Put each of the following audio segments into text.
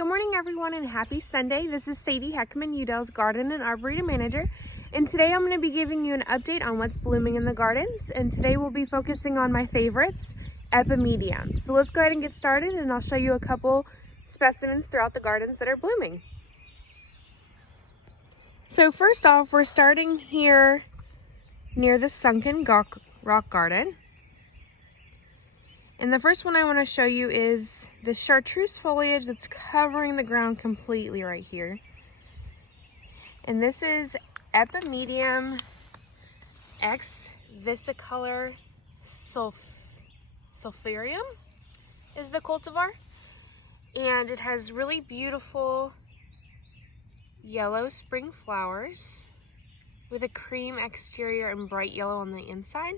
Good morning everyone and happy Sunday. This is Sadie Heckman, Yew Dell's Garden and Arboretum Manager. And today I'm going to be giving you an update on what's blooming in the gardens. And today we'll be focusing on my favorites, Epimediums. So let's go ahead and get started and I'll show you a couple specimens throughout the gardens that are blooming. So first off, we're starting here near the sunken rock garden. And the first one I want to show you is the chartreuse foliage that's covering the ground completely right here. And this is Epimedium X Visicolor Sulphurium is the cultivar. And it has really beautiful yellow spring flowers with a cream exterior and bright yellow on the inside.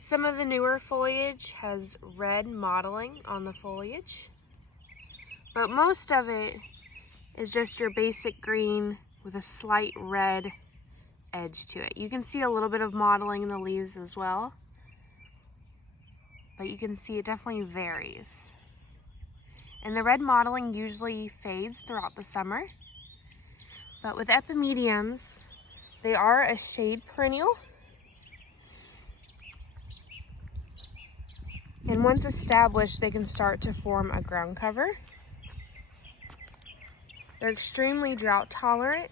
Some of the newer foliage has red mottling on the foliage, but most of it is just your basic green with a slight red edge to it. You can see a little bit of mottling in the leaves as well, but you can see it definitely varies. And the red mottling usually fades throughout the summer, but with Epimediums, they are a shade perennial. And once established, they can start to form a ground cover. They're extremely drought tolerant,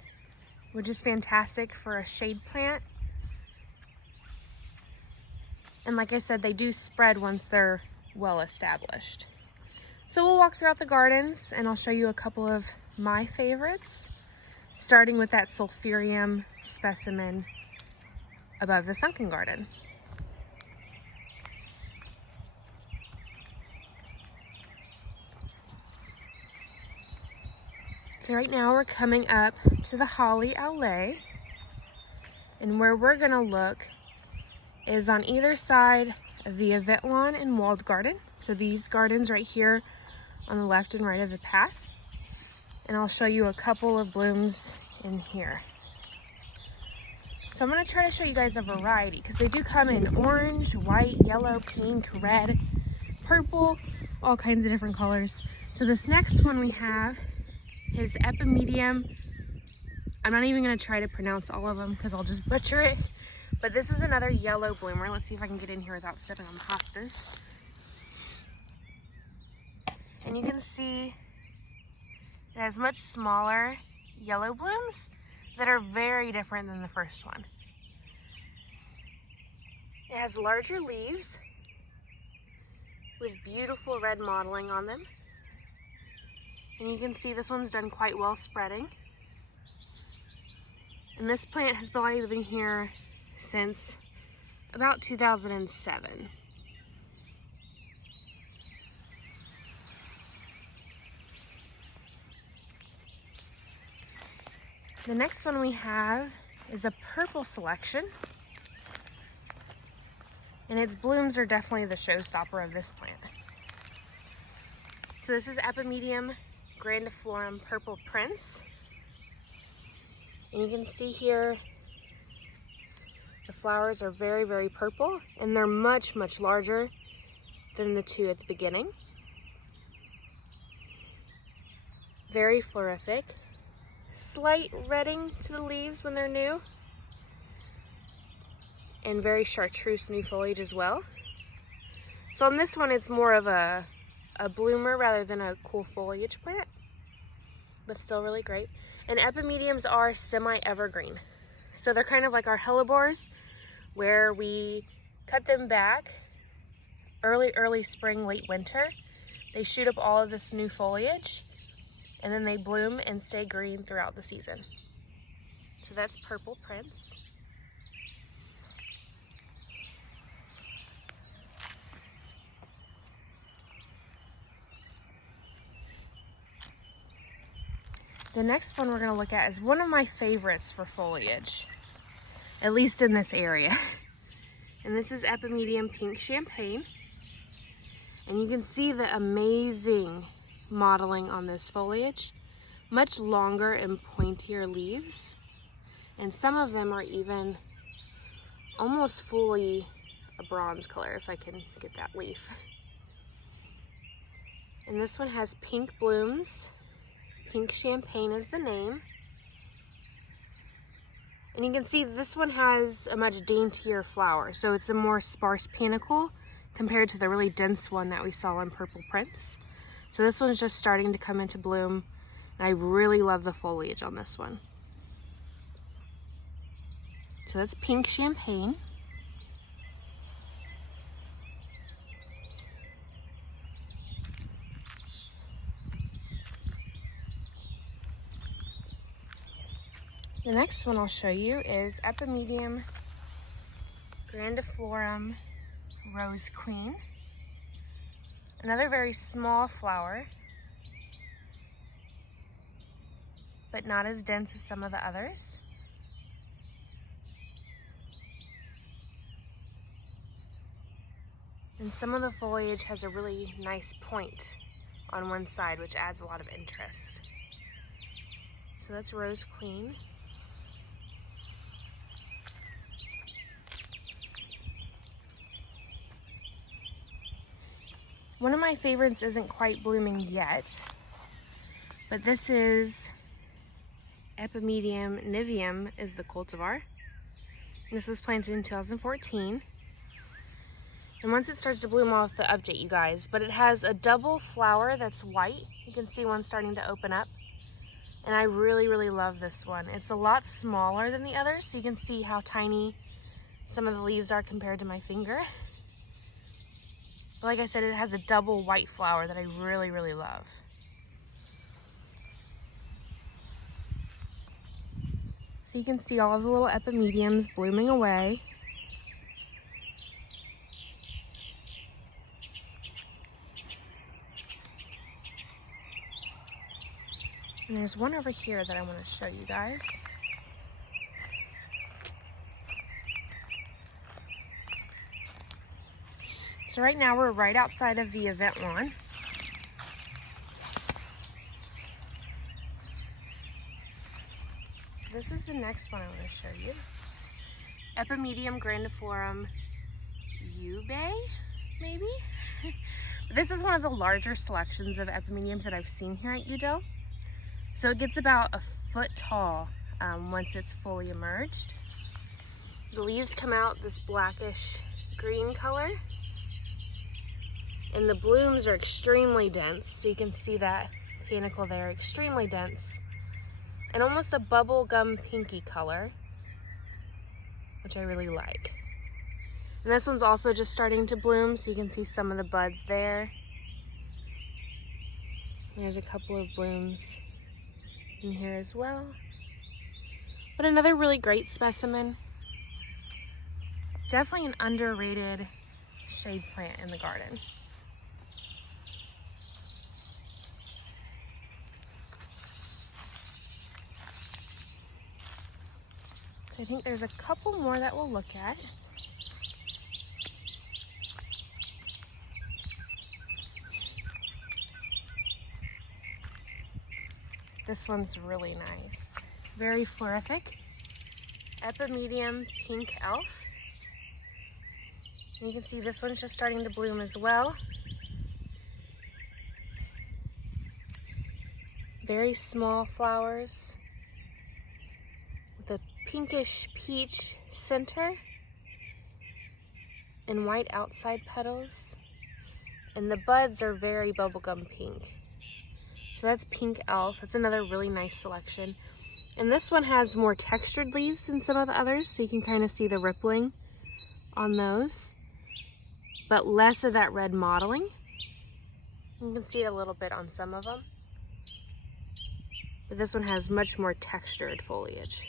which is fantastic for a shade plant. And like I said, they do spread once they're well established. So we'll walk throughout the gardens and I'll show you a couple of my favorites, starting with that Sulphurium specimen above the sunken garden. So right now we're coming up to the Holly Alley, and where we're gonna look is on either side of the event lawn and walled garden. So these gardens right here on the left and right of the path. And I'll show you a couple of blooms in here. So I'm gonna try to show you guys a variety because they do come in orange, white, yellow, pink, red, purple, all kinds of different colors. So this next one we have is Epimedium. I'm not even going to try to pronounce all of them because I'll just butcher it. But this is another yellow bloomer. Let's see if I can get in here without stepping on the hostas. And you can see it has much smaller yellow blooms that are very different than the first one. It has larger leaves with beautiful red mottling on them. And you can see this one's done quite well spreading. And this plant has probably been here since about 2007. The next one we have is a purple selection. And its blooms are definitely the showstopper of this plant. So this is Epimedium Grandiflorum Purple Prince. And you can see here the flowers are very, very purple, and they're much, much larger than the two at the beginning. Very florific. Slight redding to the leaves when they're new. And very chartreuse new foliage as well. So on this one, it's more of a bloomer rather than a cool foliage plant, but still really great. And Epimediums are semi-evergreen. So they're kind of like our hellebores, where we cut them back early spring, late winter. They shoot up all of this new foliage, and then they bloom and stay green throughout the season. So that's Purple Prince. The next one we're going to look at is one of my favorites for foliage, at least in this area. And this is Epimedium Pink Champagne. And you can see the amazing mottling on this foliage. Much longer and pointier leaves. And some of them are even almost fully a bronze color, if I can get that leaf. And this one has pink blooms. Pink champagne is the name. And you can see this one has a much daintier flower, so it's a more sparse panicle compared to the really dense one that we saw in Purple Prince. So this one's just starting to come into bloom, and I really love the foliage on this one. So that's pink champagne. The next one I'll show you is Epimedium grandiflorum Rose Queen. Another very small flower, but not as dense as some of the others. And some of the foliage has a really nice point on one side, which adds a lot of interest. So that's Rose Queen. One of my favorites isn't quite blooming yet, but this is Epimedium niveum is the cultivar. This was planted in 2014. And once it starts to bloom, I'll have to update you guys. But it has a double flower that's white. You can see one starting to open up. And I really, really love this one. It's a lot smaller than the others, so you can see how tiny some of the leaves are compared to my finger. But like I said, it has a double white flower that I really, really love. So you can see all of the little epimediums blooming away. And there's one over here that I want to show you guys. So right now we're right outside of the event lawn. So this is the next one I want to show you. Epimedium grandiflorum Yew Bay, maybe? But this is one of the larger selections of epimediums that I've seen here at Yew Dell. So it gets about a foot tall once it's fully emerged. The leaves come out this blackish green color. And the blooms are extremely dense, so you can see that panicle there, extremely dense. And almost a bubble gum pinky color, which I really like. And this one's also just starting to bloom, so you can see some of the buds there. There's a couple of blooms in here as well. But another really great specimen. Definitely an underrated shade plant in the garden. So I think there's a couple more that we'll look at. This one's really nice. Very florific. Epimedium Pink Elf. And you can see this one's just starting to bloom as well. Very small flowers with a pinkish peach center and white outside petals. And the buds are very bubblegum pink. So that's Pink Elf. That's another really nice selection. And this one has more textured leaves than some of the others, so you can kind of see the rippling on those, but less of that red mottling. You can see it a little bit on some of them. But this one has much more textured foliage.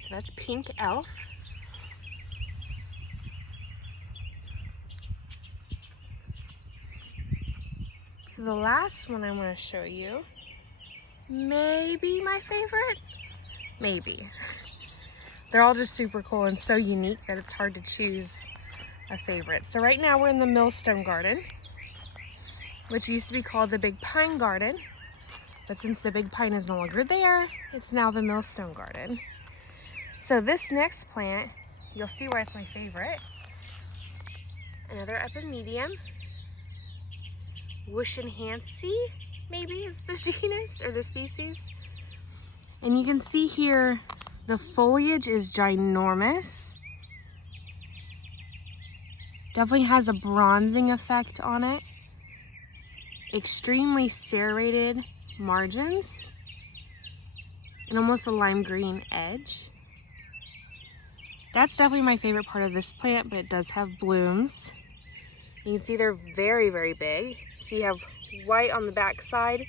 So that's Pink Elf. So the last one I want to show you, maybe my favorite? Maybe. They're all just super cool and so unique that it's hard to choose a favorite. So right now we're in the Millstone Garden, which used to be called the Big Pine Garden. But since the Big Pine is no longer there, it's now the Millstone Garden. So this next plant, you'll see why it's my favorite. Another Epimedium. Wishenhansey, maybe is the genus or the species. And you can see here the foliage is ginormous. Definitely has a bronzing effect on it. Extremely serrated margins and almost a lime green edge. That's definitely my favorite part of this plant, but it does have blooms. You can see they're very, very big. So you have white on the back side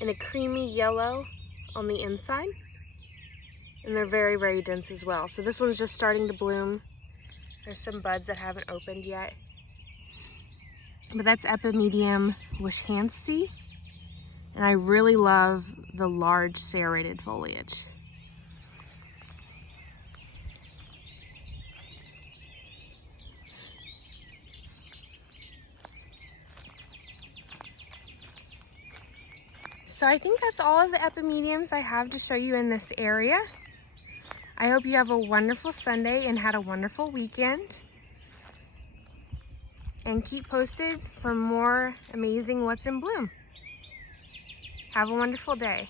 and a creamy yellow on the inside. And they're very, very dense as well. So this one's just starting to bloom. There's some buds that haven't opened yet. But that's Epimedium Wishenhansey. And I really love the large serrated foliage. So I think that's all of the epimediums I have to show you in this area. I hope you have a wonderful Sunday and had a wonderful weekend. And keep posted for more amazing What's in Bloom. Have a wonderful day.